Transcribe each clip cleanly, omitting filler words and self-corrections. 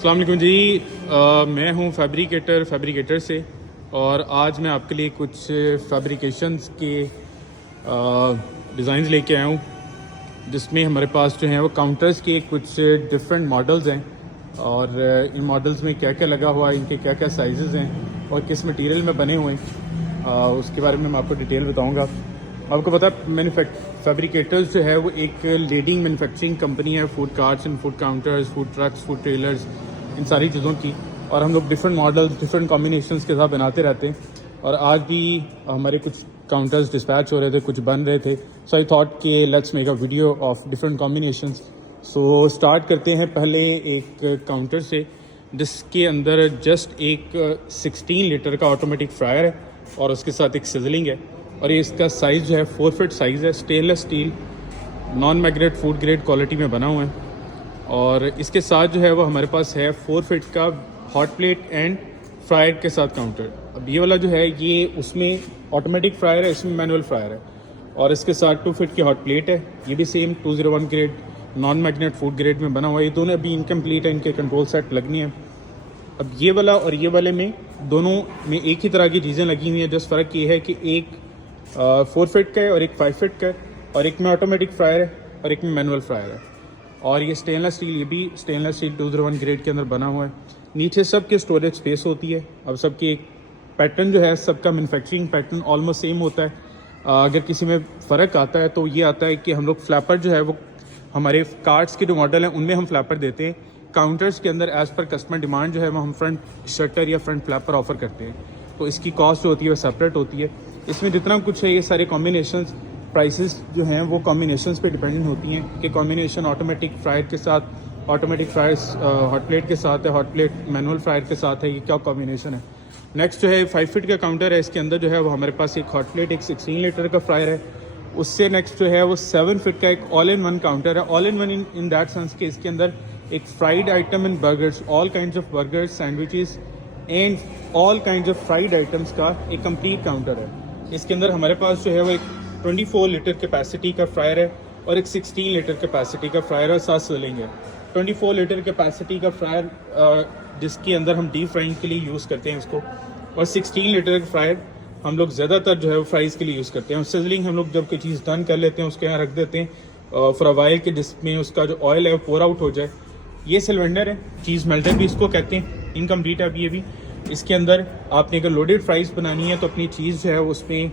अस्सलाम वालेकुम जी। मैं हूँ फैब्रिकेटर से, और आज मैं आपके लिए कुछ फैब्रिकेशंस के डिज़ाइंस लेके आया हूँ, जिसमें हमारे पास जो हैं वो काउंटर्स के कुछ डिफरेंट मॉडल्स हैं, और इन मॉडल्स में क्या क्या लगा हुआ है, इनके क्या क्या साइजेज़ हैं और किस मटेरियल में बने हुए हैं, उसके बारे में मैं आपको डिटेल बताऊँगा। आपको पता है फैब्रिकेटर्स जो है वो एक लीडिंग मैन्युफैक्चरिंग कंपनी है food carts and food counters, food trucks, food trailers, इन सारी चीज़ों की। और हम लोग डिफरेंट मॉडल्स, डिफरेंट कॉम्बिनेशंस के साथ बनाते रहते हैं, और आज भी हमारे कुछ काउंटर्स डिस्पैच हो रहे थे, कुछ बन रहे थे। सो आई थॉट कि let's make a video of different combinations. So start करते हैं पहले एक काउंटर से, जिसके अंदर जस्ट एक 16 लीटर का ऑटोमेटिक फ्रायर है और उसके साथ एक सिजलिंग है, और ये इसका साइज़ जो है 4 फीट साइज़ है। Stainless steel non magnet food grade quality में बना हुआ है, और इसके साथ जो है वो हमारे पास है 4 फीट का हॉट प्लेट एंड फ्रायर के साथ काउंटर। अब ये वाला जो है ये उसमें ऑटोमेटिक फ्रायर है, इसमें मैनुअल फ्रायर है, और इसके साथ 2 फीट की हॉट प्लेट है। ये भी same 201 grade non magnet food grade में बना हुआ है। ये दोनों अभी इनकम्प्लीट है, इनके कंट्रोल सेट लगनी है। अब ये वाला और ये वाले में दोनों में एक ही तरह की चीज़ें लगी हुई हैं, जस्ट फ़र्क ये है कि एक 4 फीट का है और एक 5 फीट का है, और एक में ऑटोमेटिक फ्रायर है और एक में मैनुअल फ्रायर है। और ये स्टेनलेस स्टील, ये भी स्टेनलेस स्टील 201 ग्रेड के अंदर बना हुआ है। नीचे सबके स्टोरेज स्पेस होती है। अब सबकी एक पैटर्न जो है, सबका मैन्युफैक्चरिंग पैटर्न ऑलमोस्ट सेम होता है। अगर किसी में फ़र्क आता है तो ये आता है कि हम लोग फ्लैपर जो है वो हमारे कार्ड्स के जो मॉडल हैं उनमें हम फ्लैपर देते हैं। काउंटर्स के अंदर एज़ पर कस्टमर डिमांड जो है वो हम फ्रंट शटर या फ्रंट फ्लैपर ऑफर करते हैं, तो इसकी कॉस्ट जो होती है वो सेपरेट होती है। इसमें जितना कुछ है ये सारे कॉम्बिनेशंस, प्राइसेस जो हैं वो कॉम्बिनेशंस पे डिपेंडेंट होती हैं कि कॉम्बिनेशन ऑटोमेटिक फ्रायर के साथ, ऑटोमेटिक फ्रायर्स हॉट प्लेट के साथ है, हॉट प्लेट मैनुअल फ्रायर के साथ है, ये क्या कॉम्बिनेशन है। नेक्स्ट जो है 5 फीट का काउंटर है। इसके अंदर जो है वो हमारे पास एक हॉट प्लेट, एक 16 लीटर का फ्रायर है। उससे नेक्स्ट जो है वो 7 फीट का एक ऑल इन वन काउंटर है। All in one in that sense कि इसके अंदर एक fried item and burgers, all kinds of burgers, sandwiches and all kinds of fried items का एक कंप्लीट काउंटर है। इसके अंदर हमारे पास जो है वो एक 24 लीटर कैपेसिटी का फ्रायर है और एक 16 लीटर कैपेसिटी का फ्रायर और साथ सिलिंग है। 24 लीटर कैपेसिटी का फ्रायर जिसके अंदर हम डीप फ्राइंग के लिए यूज़ करते हैं इसको, और 16 लीटर का फ्रायर हम लोग ज़्यादातर जो है वो फ्राइज़ के लिए यूज़ करते हैं। और सिजलिंग हम लोग जब कोई चीज़ डन कर लेते हैं उसके यहाँ रख देते हैं फॉर अ वाइल के, जिसमें उसका जो ऑयल है वो पोर आउट हो जाए। ये सिलेंडर है, चीज़ मेल्टर भी इसको कहते हैं, इनकम्प्लीट है अभी ये भी। इसके अंदर आपने अगर लोडेड फ्राइज़ बनानी है तो अपनी चीज़ जो है उसमें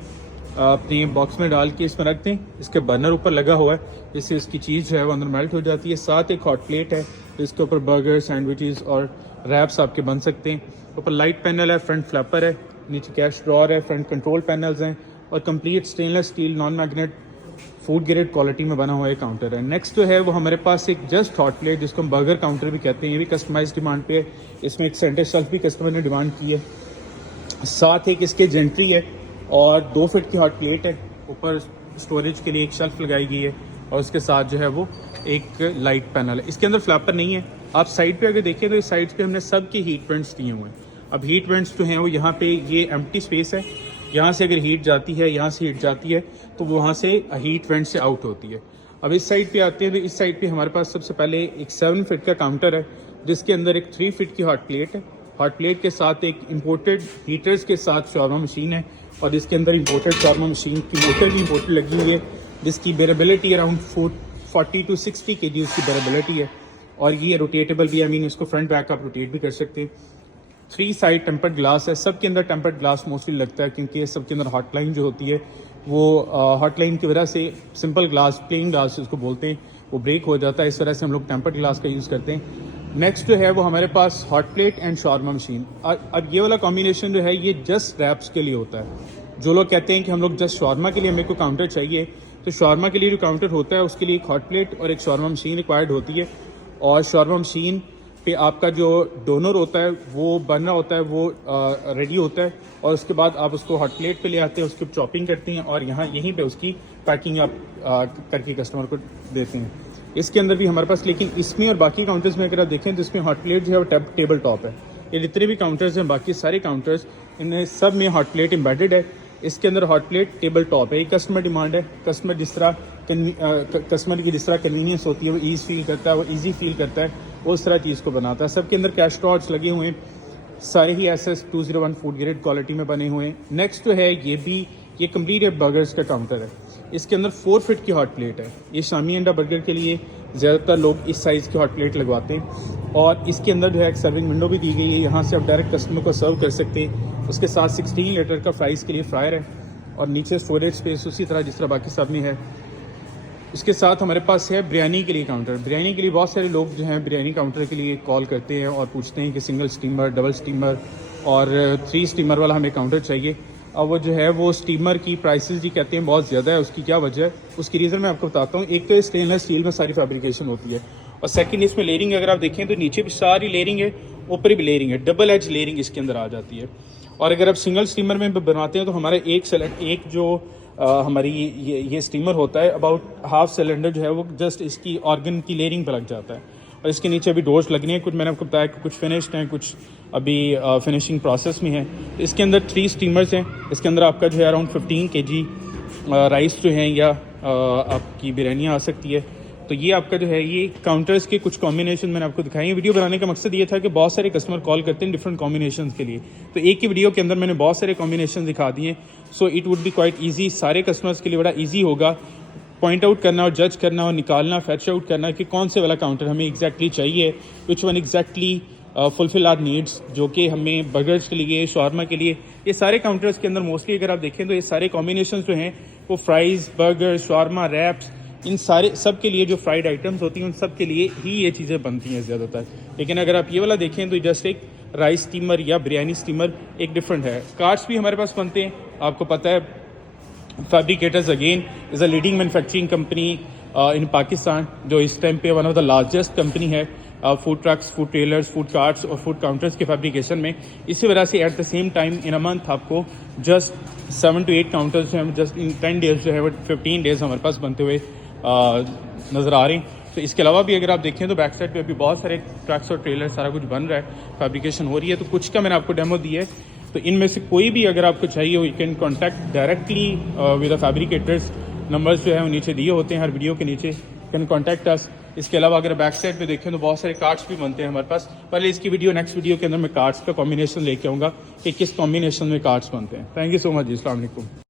अपने बॉक्स में डाल के इसमें रख दें। इसके बर्नर ऊपर लगा हुआ है, जिससे इसकी चीज़ जो है वो अंदर मेल्ट हो जाती है। साथ एक हॉट प्लेट है, इसके ऊपर बर्गर, सैंडविचेस और रैप्स आपके बन सकते हैं। ऊपर लाइट पैनल है, फ्रंट फ्लैपर है, नीचे कैश ड्रॉर है, फ्रंट कंट्रोल पैनल्स हैं, और complete stainless steel non magnet food grade quality में बना हुआ एक काउंटर है। नेक्स्ट जो है वो हमारे पास एक जस्ट हॉट प्लेट, जिसको हम बर्गर काउंटर भी कहते हैं, ये भी कस्टमाइज डिमांड पे है। इसमें एक सेंटर शेल्फ भी कस्टमर ने डिमांड की है। साथ एक इसके जेंट्री है और 2 फीट की हॉट प्लेट है। ऊपर स्टोरेज के लिए एक शेल्फ लगाई गई है, और उसके साथ जो है वो एक लाइट पैनल है। इसके अंदर फ्लैपर नहीं है। आप साइड पे अगर देखें तो इस साइड पे हमने सब के हीट वेंट्स दिए हुए हैं। अब हीट वेंट्स जो हैं वो यहाँ पे ये एम्प्टी स्पेस है, यहाँ से अगर हीट जाती है, यहाँ से हीट जाती है तो वहाँ से हीट वेंट से आउट होती है। अब इस साइड पे आते हैं तो इस साइड पे हमारे पास सबसे पहले एक 7 फीट का काउंटर है, जिसके अंदर एक 3 फीट की हॉट प्लेट है। हॉट प्लेट के साथ एक इम्पोर्टेड हीटर्स के साथ शॉर्मा मशीन है, और इसके अंदर इम्पोर्टेड शॉर्मा मशीन की मोटर भी इम्पोर्टेड लगी हुई है, जिसकी बेरेबिलिटी अराउंड 40 to 60 kg उसकी बेरेबिलिटी है। और ये रोटेटेबल भी, आई मीन इसको फ्रंट बैक आप रोटेट भी कर सकते हैं। 3 साइड टेम्पर्ड ग्लास है, सब के अंदर टेम्पर्ड ग्लास मोस्टली लगता है, क्योंकि सब के अंदर हॉटलाइन जो होती है वो हॉटलाइन की वजह से सिंपल ग्लास, प्लेन ग्लास जिसको बोलते हैं, वो ब्रेक हो जाता है। इस वजह से हम लोग टेम्पर्ड ग्लास का यूज़ करते हैं। नेक्स्ट जो है वो हमारे पास hot plate and shawarma machine. अब ये वाला कॉम्बिनेशन जो है ये जस्ट रैप्स के लिए होता है। जो लोग कहते हैं कि हम लोग जस्ट शॉर्मा के लिए हमें को काउंटर चाहिए, तो शॉर्मा के लिए जो काउंटर होता है उसके लिए एक हॉट प्लेट और एक शॉर्मा मशीन रिक्वायर्ड होती है। और शॉर्मा मशीन पे आपका जो डोनर होता है वो बनना होता है, वो रेडी होता है, और उसके बाद आप उसको हॉट प्लेट पे ले आते हैं, उसकी चॉपिंग करते हैं, और यहाँ यहीं पे उसकी पैकिंग आप करके कस्टमर को देते हैं। इसके अंदर भी हमारे पास, लेकिन इसमें और बाकी काउंटर्स में अगर आप देखें तो इसमें हॉट प्लेट जो है वो टेबल टॉप है। ये जितने भी काउंटर्स हैं, बाकी सारे काउंटर्स, इनमें सब में हॉट प्लेट एम्बेडेड है। इसके अंदर हॉट प्लेट टेबल टॉप है। ये कस्टमर डिमांड है। कस्टमर की जिस तरह कन्वीनियंस होती है, वो ईज फील करता है, वो ईजी फील करता है, उस तरह चीज़ को बनाता है। सबके अंदर कैश रॉड्स लगे हुए हैं, सारे ही SS 201 फूड ग्रेड क्वालिटी में बने हुए हैं। नेक्स्ट जो है ये कंप्लीट बर्गर्स का काउंटर है। इसके अंदर 4 फीट की हॉट प्लेट है। ये शामी अंडा बर्गर के लिए ज़्यादातर लोग इस साइज़ की हॉट प्लेट लगवाते हैं और इसके अंदर जो है एक सर्विंग विंडो भी दी गई है। यहाँ से आप डायरेक्ट कस्टमर को सर्व कर सकते हैं। उसके साथ 16 लीटर का फ्राइज़ के लिए फ्रायर है और नीचे स्टोरेज स्पेस उसी तरह जिस तरह बाकी सब में है। इसके साथ हमारे पास है बिरयानी के लिए काउंटर। बिरयानी के लिए बहुत सारे लोग जो हैं बिरयानी काउंटर के लिए कॉल करते हैं और पूछते हैं कि सिंगल स्टीमर, डबल स्टीमर और 3 स्टीमर वाला हमें काउंटर चाहिए। अब वो जो है वो स्टीमर की प्राइसेस जी कहते हैं बहुत ज़्यादा है। उसकी क्या वजह है, उसकी रीज़न मैं आपको बताता हूँ। एक तो स्टेनलेस स्टील में सारी फैब्रिकेशन होती है और सेकंड इसमें लेयरिंग अगर आप देखें तो नीचे भी सारी लेयरिंग है, ऊपर भी लेयरिंग है, डबल एज लेयरिंग इसके अंदर आ जाती है। और अगर आप सिंगल स्टीमर में बनाते हैं तो हमारा एक जो हमारी ये स्टीमर होता है अबाउट हाफ सिलेंडर जो है वो जस्ट इसकी ऑर्गन की लेयरिंग पर लग जाता है और इसके नीचे अभी डोर्स लगने हैं। कुछ मैंने आपको बताया कि कुछ फिनिश्ड हैं, कुछ अभी फिनिशिंग प्रोसेस में है। इसके अंदर 3 स्टीमर्स हैं। इसके अंदर आपका जो है अराउंड 15 kg राइस जो हैं या आपकी बिरयानी आ सकती है। तो ये आपका जो है ये काउंटर्स के कुछ कॉम्बिनेशन मैंने आपको दिखाई है। वीडियो बनाने का मकसद ये था कि बहुत सारे कस्टमर कॉल करते हैं डिफरेंट कॉम्बिनेशन के लिए, तो एक ही वीडियो के अंदर मैंने बहुत सारे कॉम्बिनेशन दिखा दिए। So it would be quite easy, सारे कस्टमर्स के लिए बड़ा ईजी होगा पॉइंट आउट करना और जज करना और निकालना, फैच आउट करना कि कौन से वाला काउंटर हमें एग्जैक्टली चाहिए, which one exactly fulfil our needs, जो कि हमें बर्गर्स के लिए, शॉर्मा के लिए। ये सारे काउंटर्स के अंदर मोस्टली अगर आप देखें तो ये सारे कॉम्बिनेशन जो हैं वो फ्राइज़, बर्गर, शॉर्मा, रैप्स, इन सारे सब के लिए जो फ्राइड आइटम्स होती हैं उन सब के लिए ही ये चीज़ें बनती हैं ज़्यादातर। लेकिन अगर आप ये वाला देखें तो जस्ट एक राइस स्टीमर या बिरयानी स्टीमर एक डिफरेंट है। कार्ड्स भी हमारे पास बनते हैं, आपको पता है fabricators again is a leading manufacturing company in Pakistan, जो इस टाइम पे one of the largest company है food trucks, food trailers, food carts और फूड काउंटर्स के फैब्रिकेशन में। इसी वजह से at the same time in a month आपको जस्ट 7 to 8 काउंटर्स जो है जस्ट इन 10 डेज जो है वो 15 डेज हमारे पास बनते हुए नज़र आ रहे हैं। तो इसके अलावा भी अगर आप देखें तो बैक साइड पे अभी बहुत सारे ट्रक्स और ट्रेलर सारा कुछ बन रहा है, फैब्रिकेशन हो रही है। तो कुछ का मैंने आपको डेमो दी है, तो इनमें से कोई भी अगर आपको चाहिए हो you can contact directly with the fabricators. Numbers जो है वो नीचे दिए होते हैं हर वीडियो के नीचे, कैन कॉन्टैक्ट अस। इसके अलावा अगर बैक साइड पे देखें तो बहुत सारे कार्ड्स भी बनते हैं हमारे पास। पहले इसकी नेक्स्ट वीडियो के अंदर मैं कार्ड्स का कॉम्बिनेशन लेके आऊँगा कि किस कॉम्बिनेशन में कार्ड्स बनते हैं। थैंक यू सो मच जी, अस्सलाम वालेकुम।